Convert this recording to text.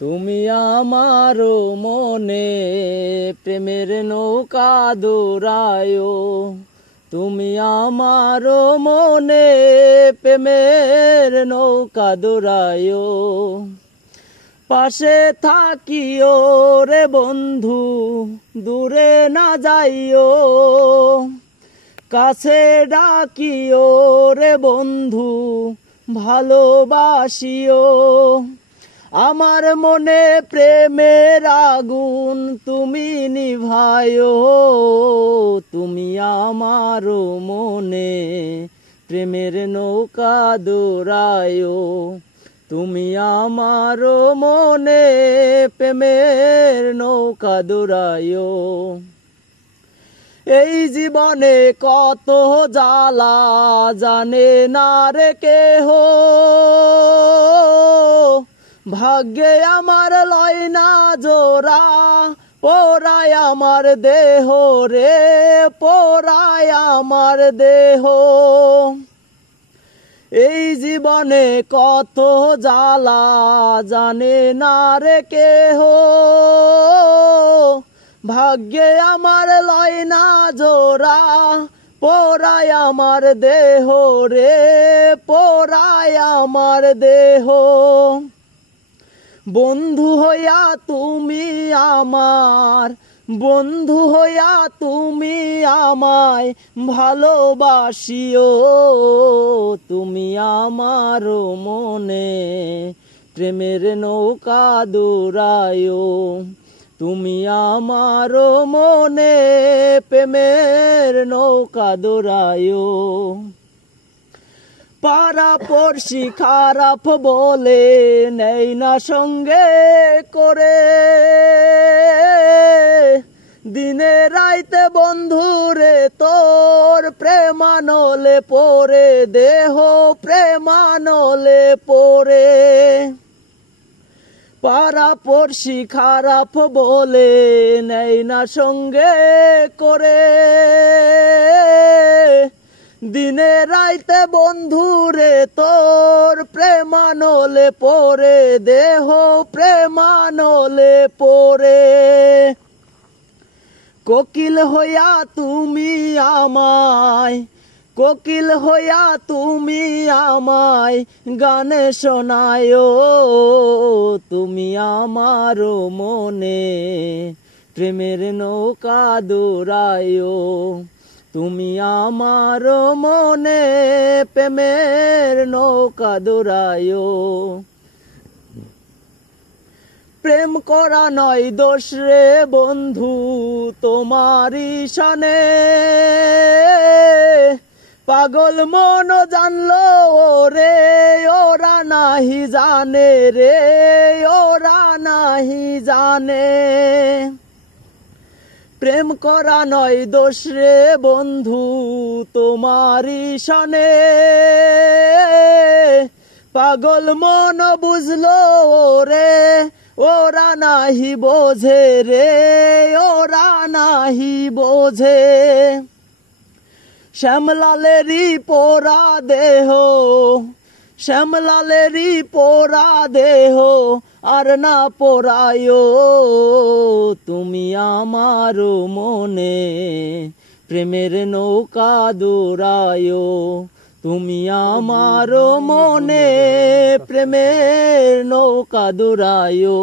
তুমি আমার মনে প্রেমের নৌকা দৌড়ায়ো, তুমি আমার মনে প্রেমের নৌকা দৌড়ায়ো। পাশে থাকিও রে বন্ধু, দূরে না যাইও, কাছে ডাকিও রে বন্ধু, ভালোবাসিও। আমার মনে প্রেমের আগুন তুমি নিভায়ো, তুমি আমার মনে প্রেমের নৌকা দৌড়ায়ো, তুমি আমার মনে প্রেমের নৌকা দৌড়ায়ো। এই জীবনে কত জ্বালা জানে না রে কেহ, ভাগ্যে আমার লয় না জোড়া, পোড়ায় আমার দেহ রে, পোড়ায় আমার দেহ। এই জীবনে কত জ্বালা জানে না রে কেহ, ভাগ্যে আমার লয় না জোড়া, পোড়ায় আমার দেহ রে, পোড়ায় আমার দেহ। বন্ধু হইয়া তুমি আমার, বন্ধু হইয়া তুমি আমায় ভালোবাসিও, তুমি আমার মনে প্রেমের নৌকা দৌড়ায়ো, তুমি আমার মনে প্রেমের নৌকা দৌড়ায়ো। পাড়া পড়শি খারাপ বলে নেই না সঙ্গে করে, দিনে রাইতে বন্ধুরে তোর প্রেমানলে পড়ে, দেহ প্রেমানলে পড়ে। পাড়া পড়শি খারাপ বলে নেই না সঙ্গে করে, দিনে রাইতে বন্ধুরে তোর প্রেমানলে পড়ে, দেহ প্রেমানলে পড়ে। কোকিল হইয়া তুমি আমায়, কোকিল হইয়া তুমি আমায় গানে শোনায়ো, তুমি আমার মনে প্রেমের নৌকা দৌড়ায়ো, তুমি আমার মনে প্রেমের নৌকা দৌড়ায়ো। প্রেম করা নয় দোষ রে বন্ধু তোমারই শানে, পাগল মন জানলো রে, ওরা নাহি জানে রে, ওরা নাহি জানে। প্রেম করা নয় দোষ রে বন্ধু তোমারই শানে, পাগল মন বুঝলো রে, ওরা নাহি বোঝে রে, ওরা নাহি বোঝে। শ্যামলালেরই পোড়া দেহ, শ্যামলালেরই পোড়া দেহ আর না পোড়ায়ো, তুমি আমার মনে প্রেমের নৌকা দৌড়ায়ো, তুমি আমার মনে প্রেমের নৌকা দৌড়ায়ো।